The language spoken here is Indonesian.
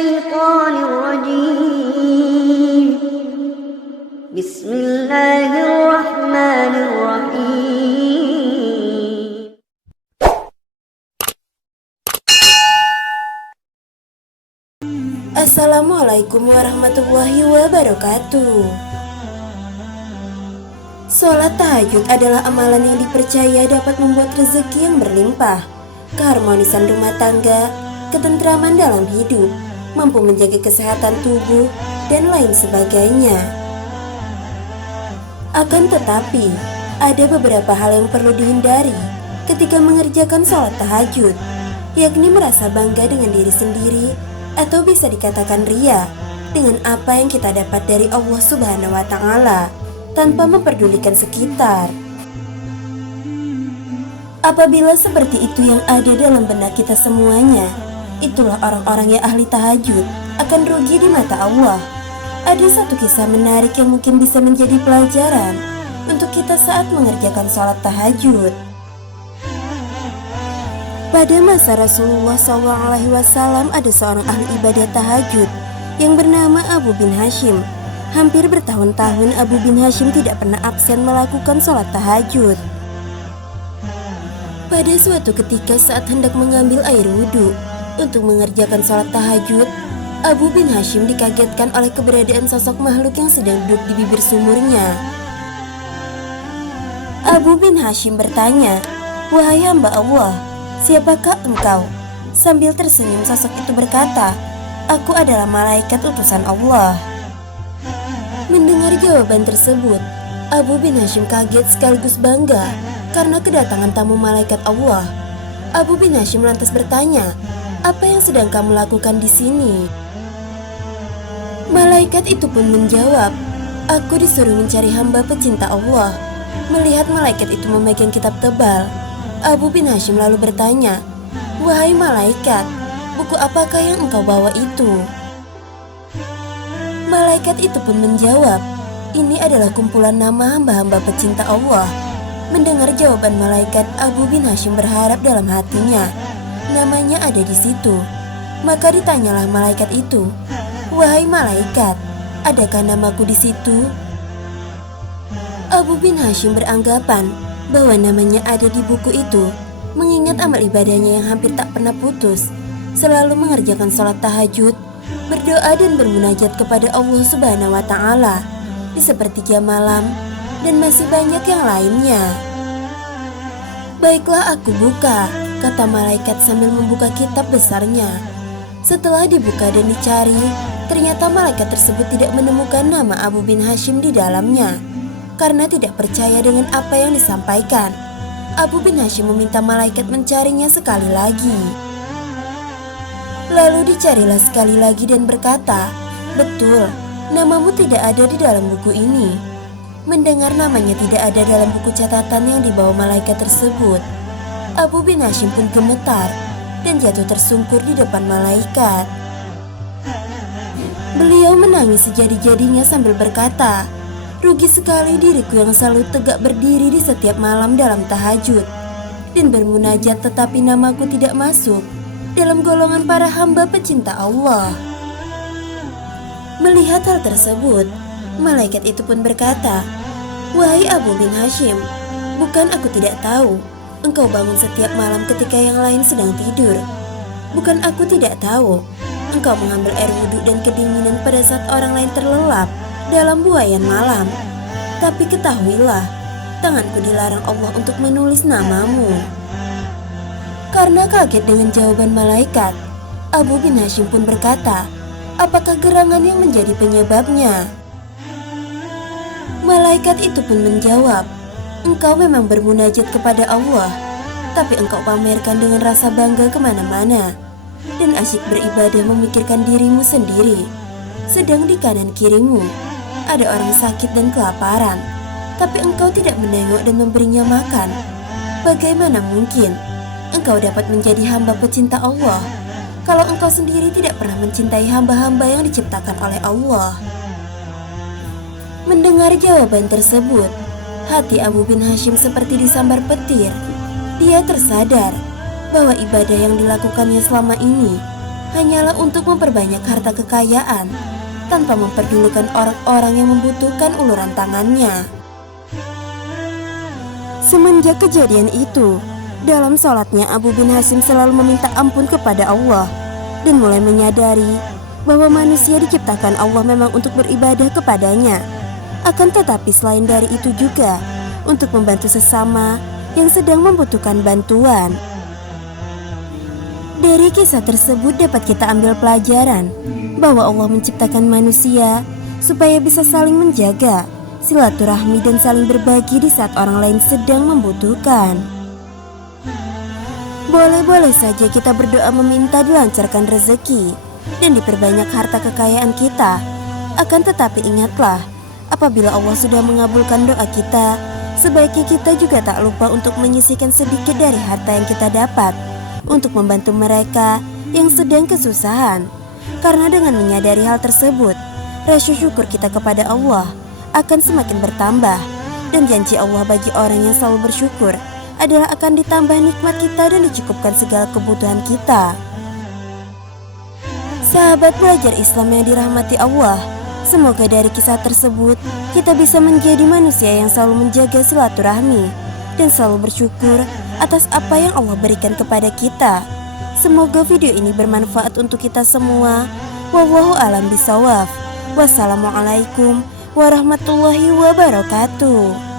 الشيطان الرجيم بسم الله الرحمن الرحيم Assalamualaikum warahmatullahi wabarakatuh. Sholat tahajud adalah amalan yang dipercaya dapat membuat rezeki yang berlimpah, keharmonisan rumah tangga, ketentraman dalam hidup, mampu menjaga kesehatan tubuh, dan lain sebagainya. Akan tetapi, ada beberapa hal yang perlu dihindari ketika mengerjakan sholat tahajud, yakni merasa bangga dengan diri sendiri atau bisa dikatakan ria dengan apa yang kita dapat dari Allah Subhanahu wa Ta'ala tanpa memperdulikan sekitar. Apabila seperti itu yang ada dalam benak kita semuanya, itulah orang-orang yang ahli tahajud akan rugi di mata Allah. Ada satu kisah menarik yang mungkin bisa menjadi pelajaran untuk kita saat mengerjakan sholat tahajud. Pada masa Rasulullah SAW ada seorang ahli ibadah tahajud yang bernama Abu bin Hashim. Hampir bertahun-tahun Abu bin Hashim tidak pernah absen melakukan sholat tahajud. Pada suatu ketika saat hendak mengambil air wudhu untuk mengerjakan sholat tahajud, Abu bin Hashim dikagetkan oleh keberadaan sosok makhluk yang sedang duduk di bibir sumurnya. Abu bin Hashim bertanya, "Wahai hamba Allah, siapakah engkau?" Sambil tersenyum sosok itu berkata, "Aku adalah malaikat utusan Allah." Mendengar jawaban tersebut, Abu bin Hashim kaget sekaligus bangga karena kedatangan tamu malaikat Allah. Abu bin Hashim lantas bertanya, "Apa yang sedang kamu lakukan di sini?" Malaikat itu pun menjawab, "Aku disuruh mencari hamba pecinta Allah." Melihat malaikat itu memegang kitab tebal, Abu bin Hashim lalu bertanya, "Wahai malaikat, buku apakah yang engkau bawa itu?" Malaikat itu pun menjawab, "Ini adalah kumpulan nama hamba-hamba pecinta Allah." Mendengar jawaban malaikat, Abu bin Hashim berharap dalam hatinya namanya ada di situ. Maka ditanyalah malaikat itu, "Wahai malaikat, adakah namaku di situ?" Abu bin Hashim beranggapan bahwa namanya ada di buku itu, mengingat amal ibadahnya yang hampir tak pernah putus, selalu mengerjakan sholat tahajud, berdoa dan bermunajat kepada Allah Subhanahu wa Ta'ala di sepertiga malam, dan masih banyak yang lainnya. "Baiklah, aku buka," kata malaikat sambil membuka kitab besarnya. Setelah dibuka dan dicari, ternyata malaikat tersebut tidak menemukan nama Abu bin Hashim di dalamnya. Karena tidak percaya dengan apa yang disampaikan, Abu bin Hashim meminta malaikat mencarinya sekali lagi. Lalu dicarilah sekali lagi dan berkata, "Betul, namamu tidak ada di dalam buku ini." Mendengar namanya tidak ada dalam buku catatan yang dibawa malaikat tersebut, Abu bin Hashim pun gemetar dan jatuh tersungkur di depan malaikat. Beliau menangis sejadi-jadinya sambil berkata, "Rugi sekali diriku yang selalu tegak berdiri di setiap malam dalam tahajud dan bermunajat, tetapi namaku tidak masuk dalam golongan para hamba pecinta Allah." Melihat hal tersebut, malaikat itu pun berkata, "Wahai Abu bin Hashim, bukan aku tidak tahu engkau bangun setiap malam ketika yang lain sedang tidur. Bukan aku tidak tahu engkau mengambil air wudhu dan kedinginan pada saat orang lain terlelap dalam buaian malam. Tapi ketahuilah, tanganku dilarang Allah untuk menulis namamu." Karena kaget dengan jawaban malaikat, Abu bin Hashim pun berkata, "Apakah gerangan yang menjadi penyebabnya?" Malaikat itu pun menjawab, "Engkau memang bermunajat kepada Allah, tapi engkau pamerkan dengan rasa bangga kemana-mana dan asyik beribadah memikirkan dirimu sendiri. Sedang di kanan kirimu ada orang sakit dan kelaparan, tapi engkau tidak menengok dan memberinya makan. Bagaimana mungkin engkau dapat menjadi hamba pecinta Allah kalau engkau sendiri tidak pernah mencintai hamba-hamba yang diciptakan oleh Allah?" Mendengar jawaban tersebut, hati Abu bin Hashim seperti disambar petir. Dia tersadar bahwa ibadah yang dilakukannya selama ini hanyalah untuk memperbanyak harta kekayaan tanpa memperdulikan orang-orang yang membutuhkan uluran tangannya. Semenjak kejadian itu, dalam sholatnya Abu bin Hashim selalu meminta ampun kepada Allah dan mulai menyadari bahwa manusia diciptakan Allah memang untuk beribadah kepadanya. Akan tetapi selain dari itu juga untuk membantu sesama yang sedang membutuhkan bantuan. Dari kisah tersebut dapat kita ambil pelajaran bahwa Allah menciptakan manusia supaya bisa saling menjaga silaturahmi dan saling berbagi di saat orang lain sedang membutuhkan. Boleh-boleh saja kita berdoa meminta dilancarkan rezeki dan diperbanyak harta kekayaan kita. Akan tetapi ingatlah, apabila Allah sudah mengabulkan doa kita, sebaiknya kita juga tak lupa untuk menyisihkan sedikit dari harta yang kita dapat untuk membantu mereka yang sedang kesusahan. Karena dengan menyadari hal tersebut, rasa syukur kita kepada Allah akan semakin bertambah. Dan janji Allah bagi orang yang selalu bersyukur adalah akan ditambah nikmat kita dan dicukupkan segala kebutuhan kita. Sahabat belajar Islam yang dirahmati Allah, semoga dari kisah tersebut kita bisa menjadi manusia yang selalu menjaga silaturahmi dan selalu bersyukur atas apa yang Allah berikan kepada kita. Semoga video ini bermanfaat untuk kita semua. Wallahu a'lam bishawab. Wassalamualaikum warahmatullahi wabarakatuh.